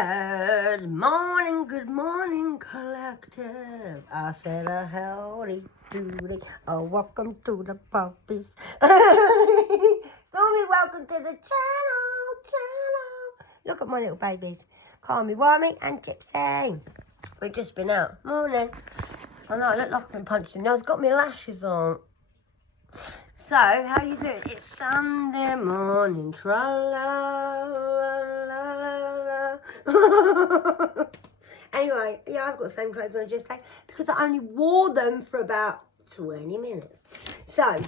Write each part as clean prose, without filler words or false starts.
Good morning, collective. I said a howdy doody. Welcome to the puppies. Stormy, welcome to the channel. Look at my little babies. Call me Wormy and Gypsy. We've just been out. Morning. I know, I look like I've been punched in the nose. Got my lashes on. So, how you doing? It's Sunday morning. Anyway, yeah, I've got the same clothes on as yesterday because I only wore them for about 20 minutes. So, I've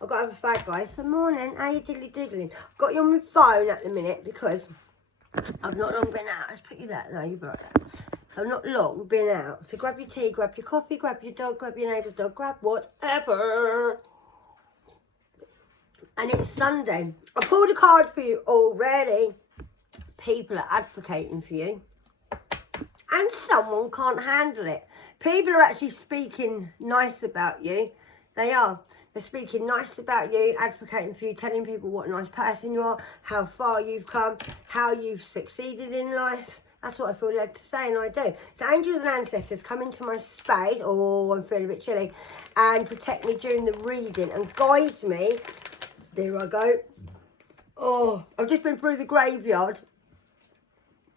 got to have a fag, guys. Good morning. How you diddly-diddling? I've got you on my phone at the minute because I've not long been out. Let's put you that. No, you brought that. So, I've not long been out. So, grab your tea, grab your coffee, grab your dog, grab your neighbour's dog, grab whatever. And it's Sunday. I pulled a card for you already. People are advocating for you. And someone can't handle it. People are actually speaking nice about you. They are. They're speaking nice about you, advocating for you, telling people what a nice person you are, how far you've come, how you've succeeded in life. That's what I feel led to say, and I do. So angels and ancestors come into my space. Oh, I'm feeling a bit chilly. And protect me during the reading and guide me. There I go. Oh, I've just been through the graveyard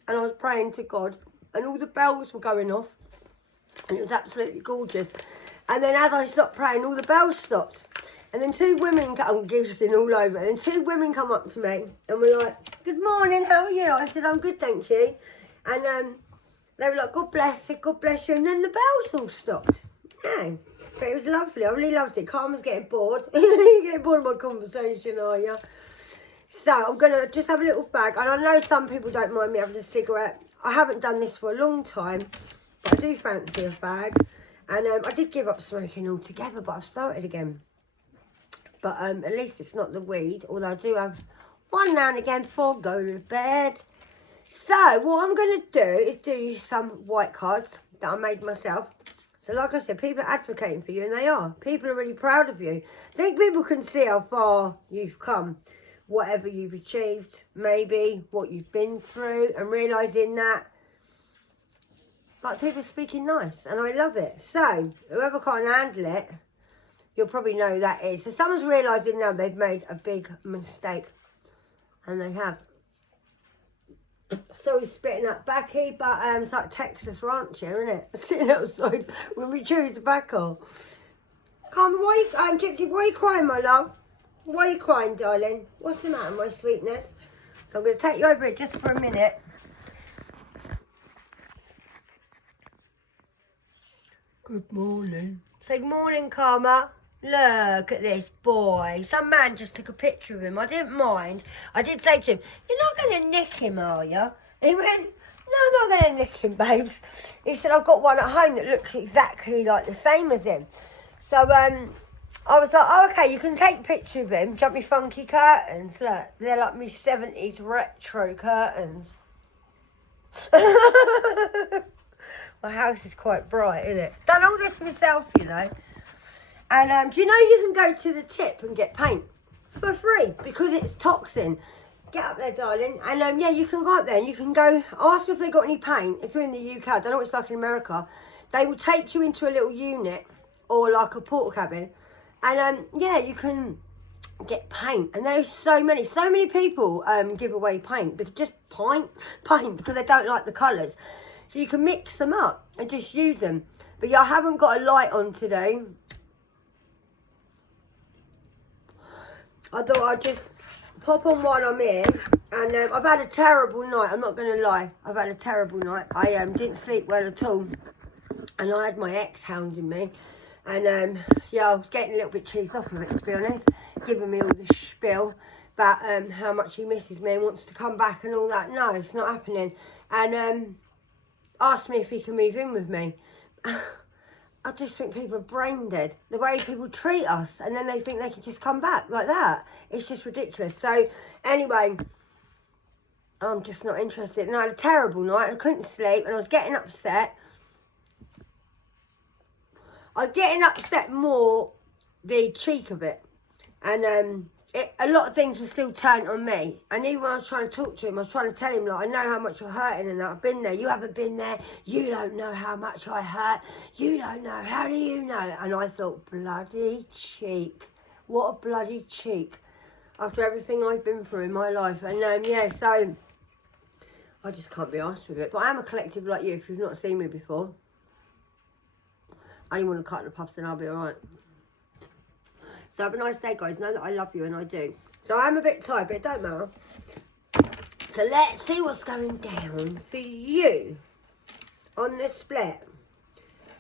and I was praying to God and all the bells were going off and it was absolutely gorgeous. And then as I stopped praying, all the bells stopped. And then two women, I'm giggling all over, and then two women come up to me and were like, good morning, how are you? I said, I'm good, thank you. And they were like, God bless you. And then the bells all stopped. Yeah. But it was lovely. I really loved it. Karma's getting bored. You're getting bored of my conversation, are you? So I'm going to just have a little fag. And I know some people don't mind me having a cigarette. I haven't done this for a long time. But I do fancy a fag. And I did give up smoking altogether. But I've started again. But at least it's not the weed. Although I do have one now and again before I go to bed. So what I'm going to do is do some white cards that I made myself. So like I said, people are advocating for you, and they are. People are really proud of you. I think people can see how far you've come, whatever you've achieved, maybe what you've been through, and realising that, like, people are speaking nice, and I love it. So, whoever can't handle it, you'll probably know who that is. So someone's realising now they've made a big mistake, and they have. Sorry, spitting up Becky, but it's like Texas ranch here, isn't it? Sitting outside when we chew tobacco. Carmen, why are you crying, my love? Why are you crying, darling? What's the matter, my sweetness? So I'm going to take you over it just for a minute. Good morning. Say good morning, Karma. Look at this boy. Some man just took a picture of him. I didn't mind. I did say to him, you're not going to nick him, are you? He went, no, I'm not going to nick him, babes. He said, I've got one at home that looks exactly like the same as him. So I was like, oh, okay, you can take a picture of him. Jump me funky curtains. Look, they're like me 70s retro curtains. My house is quite bright, isn't it? Done all this myself, you know. And do you know you can go to the tip and get paint for free because it's toxin? Get up there, darling. And yeah, you can go up there and you can go ask them if they've got any paint. If you're in the UK, I don't know what it's like in America. They will take you into a little unit or like a portal cabin. And yeah, you can get paint. And there's so many people give away paint. But just paint because they don't like the colours. So you can mix them up and just use them. But yeah, I haven't got a light on today. I thought I'd just pop on while I'm here. And I've had a terrible night. I'm not going to lie. I've had a terrible night. I didn't sleep well at all. And I had my ex hounding me. And yeah, I was getting a little bit cheesed off of it, to be honest. Giving me all the spiel about how much he misses me and wants to come back and all that. No, it's not happening. And asked me if he can move in with me. I just think people are brain dead. The way people treat us, and then they think they can just come back like that. It's just ridiculous. So, anyway, I'm just not interested. And I had a terrible night. I couldn't sleep, and I was getting upset. I was getting upset more the cheek of it. And a lot of things were still turned on me. And even when I was trying to talk to him, I was trying to tell him, like, I know how much you're hurting and I've been there. You haven't been there. You don't know how much I hurt. You don't know. How do you know? And I thought, bloody cheek. What a bloody cheek. After everything I've been through in my life. And yeah, so I just can't be arsed with it. But I am a collective like you if you've not seen me before. I only want to cut the puffs and I'll be alright. So have a nice day, guys. Know that I love you, and I do. So I'm a bit tired, but it don't matter. So let's see what's going down for you on the split.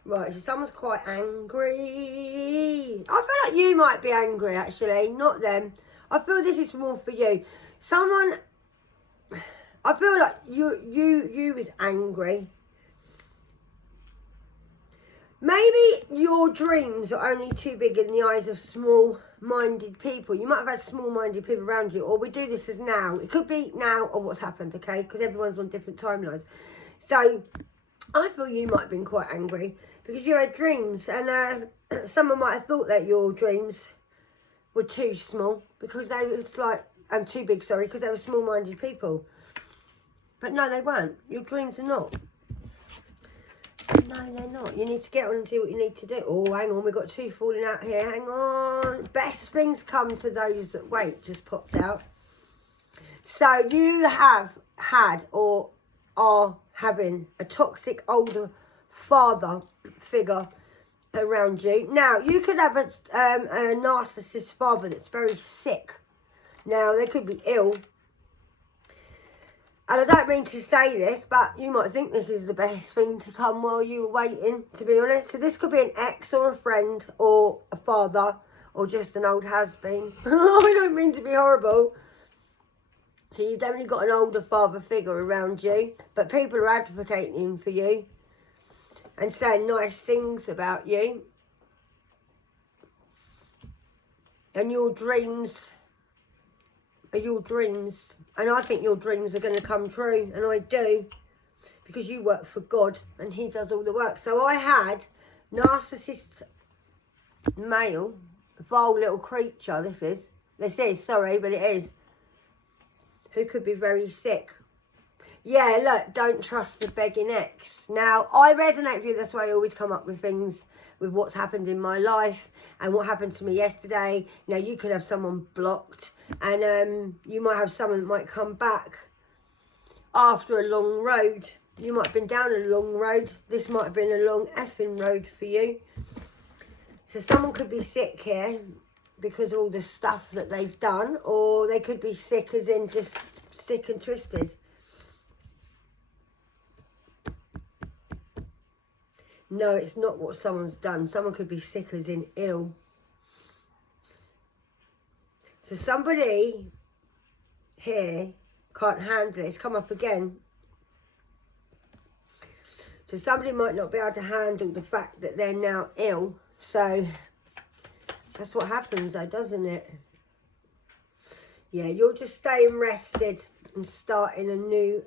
Right, so someone's quite angry. I feel like you might be angry, actually, not them. I feel this is more for you. Someone, I feel like you is angry. Maybe your dreams are only too big in the eyes of small-minded people. You might have had small-minded people around you, or we do this as now. It could be now or what's happened, okay? Because everyone's on different timelines. So I feel you might have been quite angry because you had dreams, and someone might have thought that your dreams were too small because they were too big, sorry, because they were small-minded people. But no, they weren't. Your dreams are not. No, they're not. You need to get on and do what you need to do. Oh, hang on. We've got two falling out here. Hang on. Best things come to those that wait. Just popped out. So you have had or are having a toxic older father figure around you. Now, you could have a narcissist father that's very sick. Now, they could be ill. And I don't mean to say this, but you might think this is the best thing to come while you were waiting, to be honest. So this could be an ex or a friend or a father or just an old has-been. I don't mean to be horrible. So you've definitely got an older father figure around you. But people are advocating for you and saying nice things about you. And your dreams are your dreams, and I think your dreams are going to come true, and I do, because you work for God and he does all the work. So I had narcissist male, vile little creature, this is, sorry, but it is, who could be very sick. Yeah, look, don't trust the begging ex. Now, I resonate with you, that's why I always come up with things with what's happened in my life and what happened to me yesterday. You know, you could have someone blocked, and you might have someone that might come back after a long road. You might have been down a long road. This might have been a long effing road for you. So someone could be sick here because of all the stuff that they've done, or they could be sick as in just sick and twisted. No, it's not what someone's done. Someone could be sick as in ill. So somebody here can't handle it. It's come up again. So somebody might not be able to handle the fact that they're now ill. So that's what happens though, doesn't it? Yeah, you're just staying rested and starting a new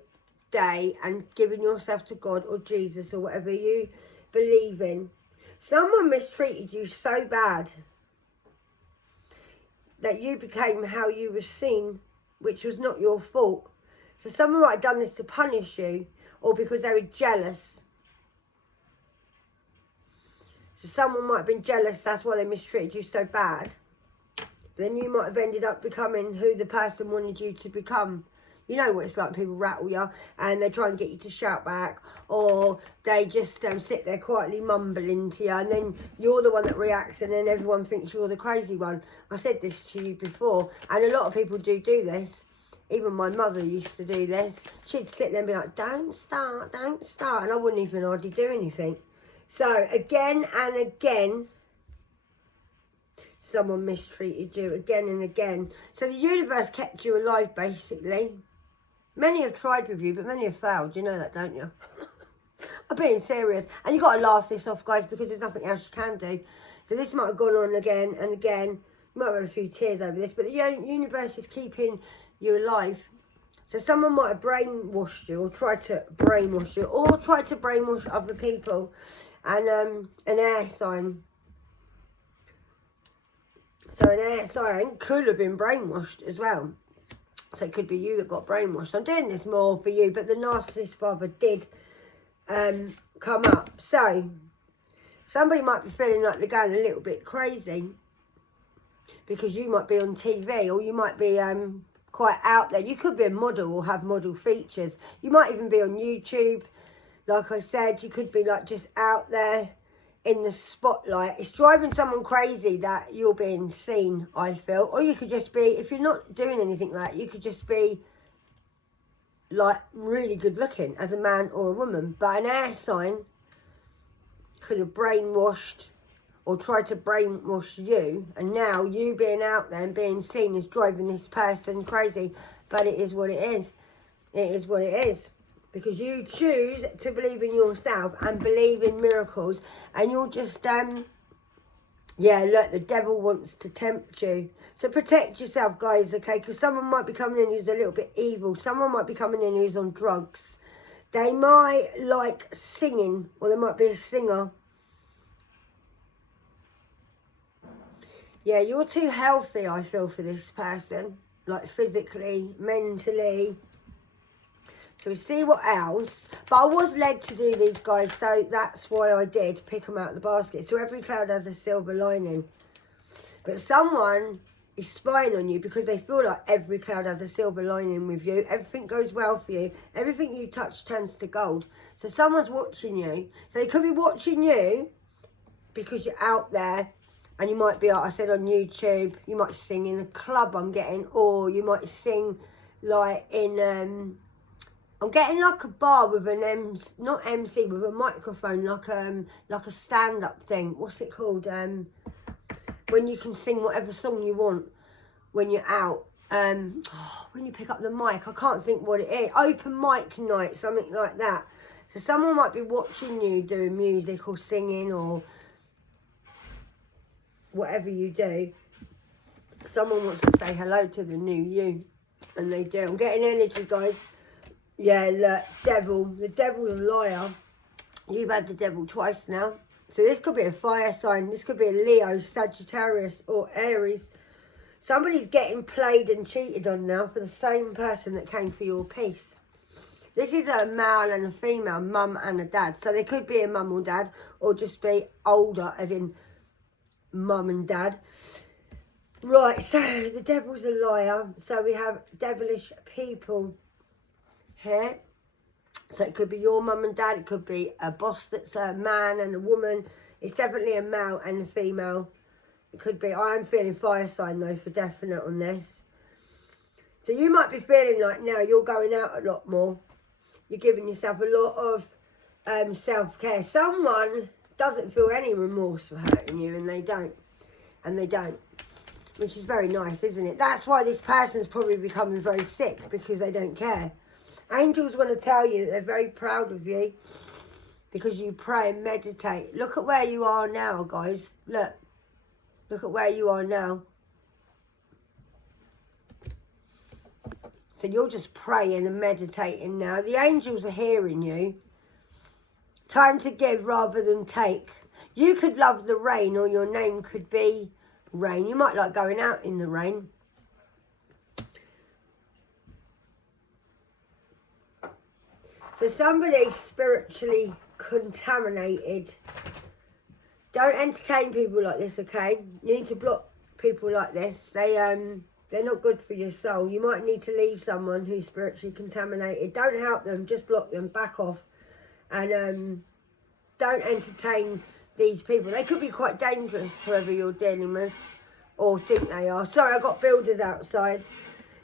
day and giving yourself to God or Jesus or whatever you believe in. Someone mistreated you so bad that you became how you were seen, which was not your fault. So someone might have done this to punish you, or because they were jealous. So someone might have been jealous, that's why they mistreated you so bad. Then you might have ended up becoming who the person wanted you to become. You know what it's like, people rattle you and they try and get you to shout back, or they just sit there quietly mumbling to you, and then you're the one that reacts and then everyone thinks you're the crazy one. I said this to you before, and a lot of people do this. Even my mother used to do this. She'd sit there and be like, don't start, and I wouldn't even hardly do anything. So again and again, someone mistreated you again and again. So the universe kept you alive, basically. Many have tried with you, but many have failed. You know that, don't you? I'm being serious. And you've got to laugh this off, guys, because there's nothing else you can do. So this might have gone on again and again. You might have had a few tears over this, but the universe is keeping you alive. So someone might have brainwashed you, or tried to brainwash you, or tried to brainwash other people. And an air sign. So an air sign could have been brainwashed as well. So it could be you that got brainwashed. I'm doing this more for you, but the narcissist father did come up. So somebody might be feeling like they're going a little bit crazy because you might be on TV, or you might be quite out there. You could be a model or have model features. You might even be on YouTube. Like I said, you could be like just out there in the spotlight. It's driving someone crazy that you're being seen, I feel. Or you could just be, if you're not doing anything like that, you could just be like really good looking as a man or a woman. But an air sign could have brainwashed or tried to brainwash you, and now you being out there and being seen is driving this person crazy. But it is what it is. It is what it is. Because you choose to believe in yourself and believe in miracles. And you're just, yeah, look, the devil wants to tempt you. So protect yourself, guys, okay? Because someone might be coming in who's a little bit evil. Someone might be coming in who's on drugs. They might like singing, or there might be a singer. Yeah, you're too healthy, I feel, for this person. Like physically, mentally. So we see what else. But I was led to do these, guys, so that's why I did pick them out of the basket. So every cloud has a silver lining. But someone is spying on you because they feel like every cloud has a silver lining with you. Everything goes well for you. Everything you touch turns to gold. So someone's watching you. So they could be watching you because you're out there. And you might be, like I said, on YouTube. You might sing in a club, I'm getting. Or you might sing like in... I'm getting like a bar with an not MC, with a microphone, like a stand-up thing. What's it called? When you can sing whatever song you want when you're out. When you pick up the mic, I can't think what it is. Open mic night, something like that. So someone might be watching you doing music or singing or whatever you do. Someone wants to say hello to the new you, and they do. I'm getting energy, guys. Yeah, look, devil. The devil's a liar. You've had the devil twice now. So this could be a fire sign. This could be a Leo, Sagittarius, or Aries. Somebody's getting played and cheated on now for the same person that came for your peace. This is a male and a female, mum and a dad. So they could be a mum or dad, or just be older, as in mum and dad. Right, so the devil's a liar. So we have devilish people here. So it could be your mum and dad. It could be a boss that's a man and a woman. It's definitely a male and a female. It could be. I am feeling fire sign though, for definite on this. So you might be feeling like now you're going out a lot more. You're giving yourself a lot of self-care. Someone doesn't feel any remorse for hurting you, and they don't. And they don't. Which is very nice, isn't it? That's why this person's probably becoming very sick, because they don't care. Angels want to tell you that they're very proud of you because you pray and meditate. Look at where you are now, guys. Look. Look at where you are now. So you're just praying and meditating now. The angels are hearing you. Time to give rather than take. You could love the rain, or your name could be rain. You might like going out in the rain. So somebody's spiritually contaminated. Don't entertain people like this, okay? You need to block people like this. They're not good for your soul. You might need to leave someone who's spiritually contaminated. Don't help them, just block them, back off. And don't entertain these people. They could be quite dangerous, whoever you're dealing with, or think they are. Sorry, I've got builders outside.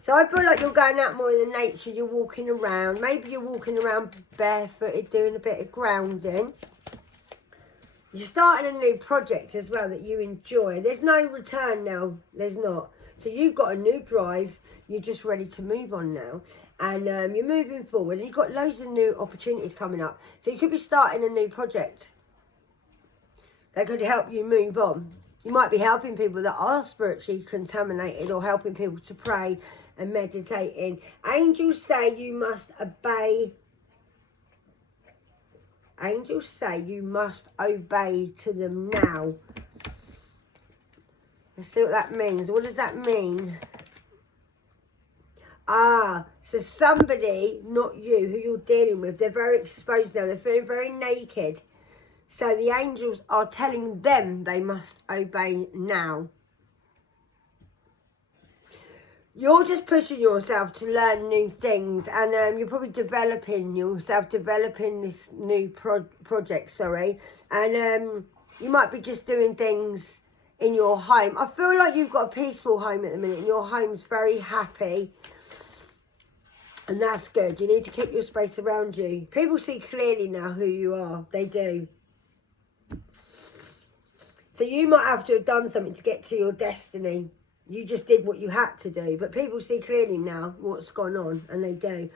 So I feel like you're going out more in the nature, you're walking around. Maybe you're walking around barefooted, doing a bit of grounding. You're starting a new project as well that you enjoy. There's no return now, there's not. So you've got a new drive, you're just ready to move on now. And you're moving forward, and you've got loads of new opportunities coming up. So you could be starting a new project that could help you move on. You might be helping people that are spiritually contaminated, or helping people to pray and meditate in. Angels say you must obey. Angels say you must obey to them now. Let's see what that means. What does that mean? Ah, so somebody, not you, who you're dealing with, they're very exposed now. They're feeling very naked. So the angels are telling them they must obey now. You're just pushing yourself to learn new things, and you're probably developing yourself, developing this new project, and you might be just doing things in your home. I feel like you've got a peaceful home at the minute, and your home's very happy, and that's good. You need to keep your space around you. People see clearly now who you are. They do. So you might have to have done something to get to your destiny. You just did what you had to do. But people see clearly now what's gone on, and they do.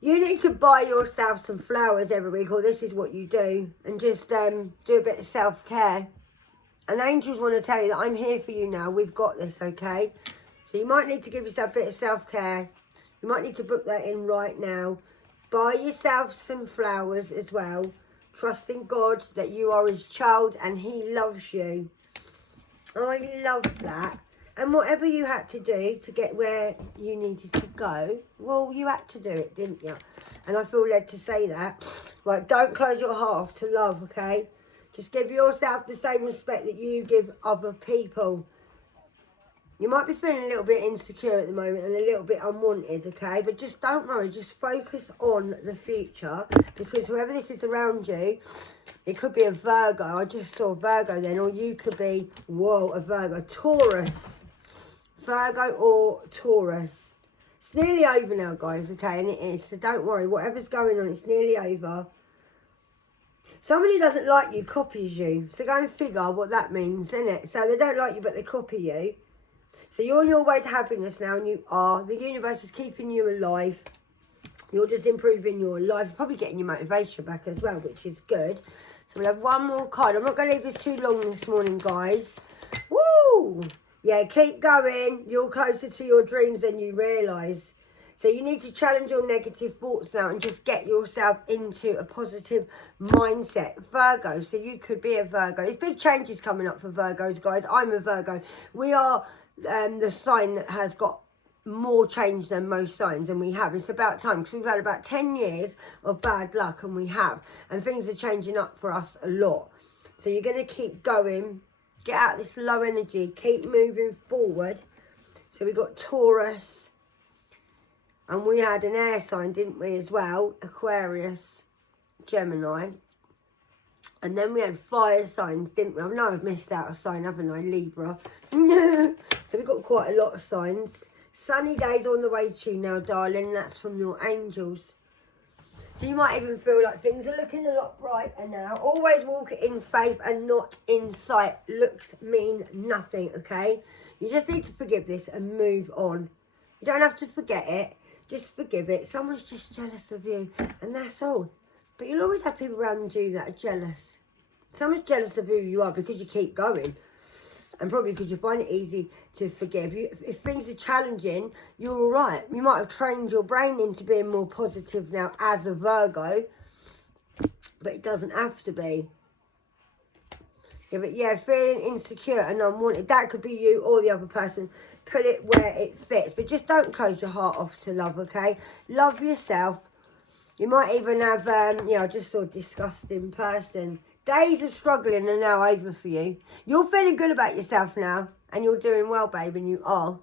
You need to buy yourself some flowers every week, or this is what you do. And just do a bit of self-care. And angels want to tell you that I'm here for you now. We've got this, okay? So you might need to give yourself a bit of self-care. You might need to book that in right now. Buy yourself some flowers as well. Trusting God that you are his child and he loves you. I love that. And whatever you had to do to get where you needed to go, well, you had to do it, didn't you? And I feel led to say that. Right, don't close your heart off to love, okay? Just give yourself the same respect that you give other people. You might be feeling a little bit insecure at the moment and a little bit unwanted, okay? But just don't worry, just focus on the future, because whoever this is around you, it could be a Virgo. I just saw Virgo then, or you could be, whoa, a Virgo. Taurus. Virgo or Taurus. It's nearly over now, guys, okay? And it is, so don't worry. Whatever's going on, it's nearly over. Somebody who doesn't like you copies you. So go and figure what that means, innit? So they don't like you, but they copy you. So you're on your way to happiness now, and you are. The universe is keeping you alive. You're just improving your life. You're probably getting your motivation back as well, which is good. So we have one more card. I'm not going to leave this too long this morning, guys. Woo! Yeah, keep going. You're closer to your dreams than you realise. So you need to challenge your negative thoughts now and just get yourself into a positive mindset. Virgo, so you could be a Virgo. There's big changes coming up for Virgos, guys. I'm a Virgo. We are the sign that has got more change than most signs, and we have. It's about time, because we've had about 10 years of bad luck, and we have. And things are changing up for us a lot. So you're going to keep going. Get out this low energy. Keep moving forward. So we got Taurus. And we had an air sign, didn't we, as well? Aquarius, Gemini. And then we had fire signs, didn't we? I know I've missed out a sign, haven't I? Libra. So we've got quite a lot of signs. Sunny days on the way to you now, darling. That's from your angels. So you might even feel like things are looking a lot brighter now. Always walk in faith and not in sight. Looks mean nothing, okay? You just need to forgive this and move on. You don't have to forget it. Just forgive it. Someone's just jealous of you, and that's all. But you'll always have people around you that are jealous. Someone's jealous of who you are because you keep going. And probably because you find it easy to forgive. If things are challenging, you're all right. You might have trained your brain into being more positive now as a Virgo. But it doesn't have to be. Yeah, but yeah, feeling insecure and unwanted. That could be you or the other person. Put it where it fits. But just don't close your heart off to love, okay? Love yourself. You might even have, I just saw a disgusting person. Days of struggling are now over for you. You're feeling good about yourself now. And you're doing well, babe, and you are.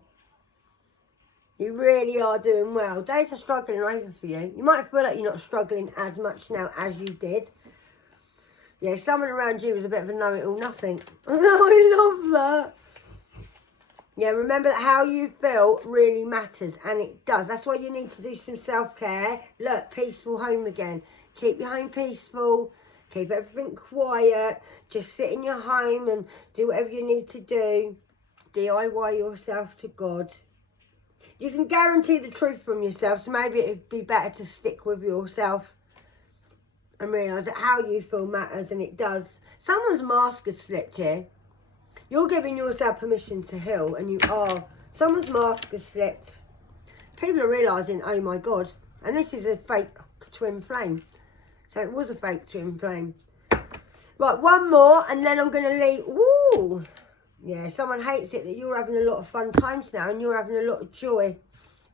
You really are doing well. Days of struggling are over for you. You might feel like you're not struggling as much now as you did. Yeah, someone around you is a bit of a know-it-all nothing. I love that. Yeah, remember that how you feel really matters, and it does. That's why you need to do some self-care. Look, peaceful home again. Keep your home peaceful. Keep everything quiet. Just sit in your home and do whatever you need to do. DIY yourself to God. You can guarantee the truth from yourself, so maybe it would be better to stick with yourself and realise that how you feel matters, and it does. Someone's mask has slipped here. You're giving yourself permission to heal, and you are. Someone's mask has slipped. People are realising, oh my God. And this is a fake twin flame. So it was a fake twin flame. Right, one more, and then I'm going to leave. Woo! Yeah, someone hates it that you're having a lot of fun times now, and you're having a lot of joy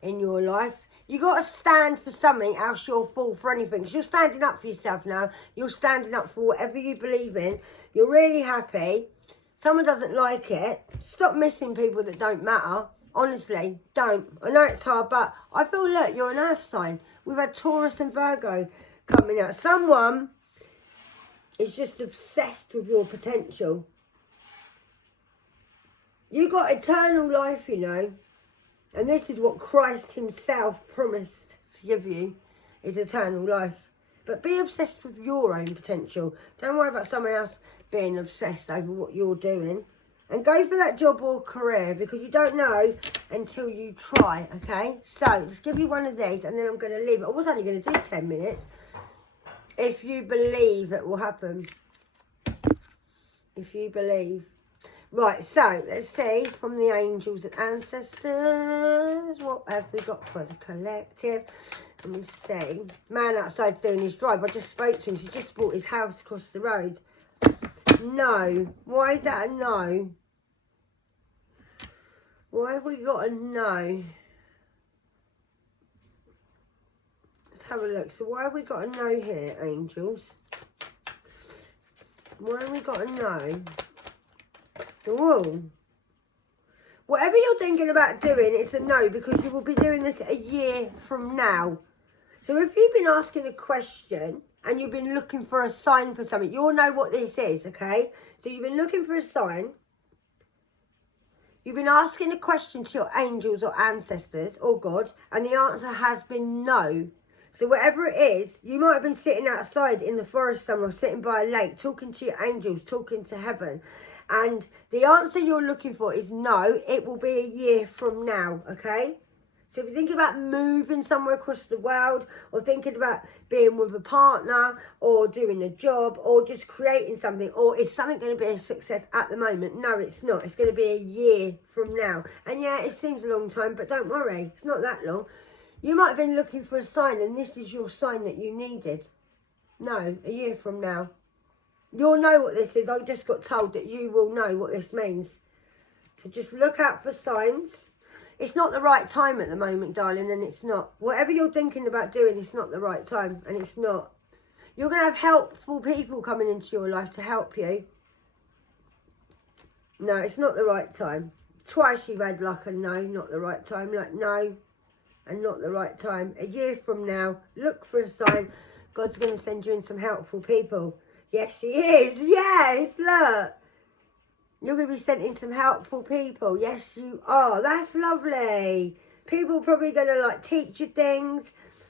in your life. You got to stand for something, else you'll fall for anything. Because you're standing up for yourself now. You're standing up for whatever you believe in. You're really happy. Someone doesn't like it. Stop missing people that don't matter. Honestly, don't. I know it's hard, but I feel, look, you're an earth sign. We've had Taurus and Virgo coming out. Someone is just obsessed with your potential. You got eternal life, you know. And this is what Christ himself promised to give you, is eternal life. But be obsessed with your own potential. Don't worry about someone else being obsessed over what you're doing. And go for that job or career, because you don't know until you try, okay? So, just give you one of these, and then I'm going to leave it. I was only going to do 10 minutes. If you believe it will happen. If you believe. Right, so let's see from the angels and ancestors, what have we got for the collective? And we'll see. Man outside doing his drive. I just spoke to him. He just bought his house across the road. No. Why is that a no? Why have we got a no? Let's have a look. So why have we got a no here, angels? Why have we got a no? Whoa. Whatever you're thinking about doing, it's a no, because you will be doing this a year from now. So if you've been asking a question and you've been looking for a sign for something, you'll know what this is, okay? So you've been looking for a sign. You've been asking a question to your angels or ancestors or God, and the answer has been no. So whatever it is, you might have been sitting outside in the forest somewhere, sitting by a lake, talking to your angels, talking to heaven. And the answer you're looking for is no, it will be a year from now, okay? So if you're thinking about moving somewhere across the world, or thinking about being with a partner, or doing a job, or just creating something, or is something going to be a success at the moment? No, it's not. It's going to be a year from now. And yeah, it seems a long time, but don't worry. It's not that long. You might have been looking for a sign, and this is your sign that you needed. No, a year from now. You'll know what this is. I just got told that you will know what this means. So just look out for signs. It's not the right time at the moment, darling, and it's not. Whatever you're thinking about doing, it's not the right time, and it's not. You're going to have helpful people coming into your life to help you. No, it's not the right time. Twice you've had like a no, not the right time. Like no, and not the right time. A year from now, look for a sign. God's going to send you in some helpful people. Yes, he is. Yes, look. You're going to be sent in some helpful people. Yes, you are. That's lovely. People are probably going to like teach you things.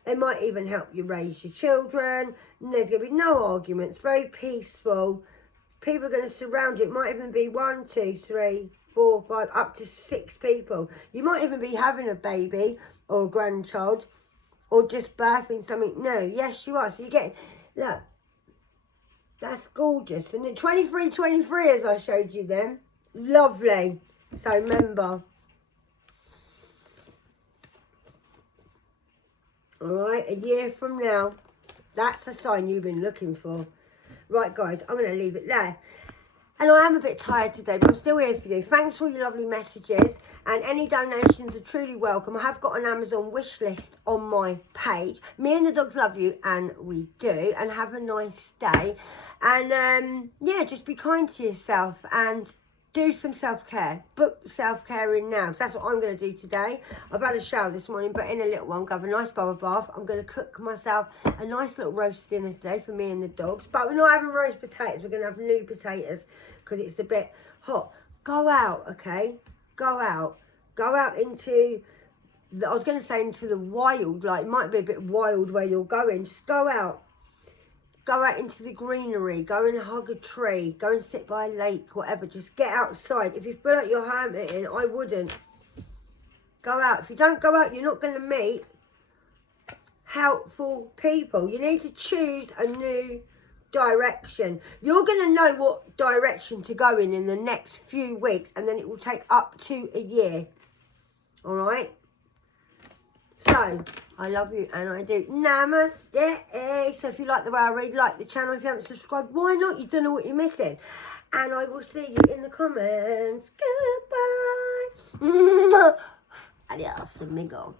They might even help you raise your children. And there's going to be no arguments. Very peaceful. People are going to surround you. It might even be 1, 2, 3, 4, 5, up to 6 people. You might even be having a baby or a grandchild, or just birthing something new. Yes, you are. So you get, look. That's gorgeous. And the 23, as I showed you them. Lovely. So remember. Alright, a year from now. That's the sign you've been looking for. Right, guys, I'm going to leave it there. And I am a bit tired today, but I'm still here for you. Thanks for all your lovely messages. And any donations are truly welcome. I have got an Amazon wish list on my page. Me and the dogs love you, and we do. And have a nice day. And, yeah, just be kind to yourself and do some self-care. Book self-care in now, because that's what I'm going to do today. I've had a shower this morning, but in a little one, I'm going to have a nice bubble bath. I'm going to cook myself a nice little roast dinner today for me and the dogs. But we're not having roast potatoes. We're going to have new potatoes because it's a bit hot. Go out, okay? Go out. Go out into, I was going to say into the wild. Like, it might be a bit wild where you're going. Just go out. Go out into the greenery, go and hug a tree, go and sit by a lake, whatever. Just get outside. If you feel like you're hermiting, I wouldn't. Go out. If you don't go out, you're not going to meet helpful people. You need to choose a new direction. You're going to know what direction to go in the next few weeks, and then it will take up to a year. All right? So, I love you, and I do. Namaste. So if you like the way I read, like the channel. If you haven't subscribed, why not? You don't know what you're missing. And I will see you in the comments. Goodbye. Adios, amigo.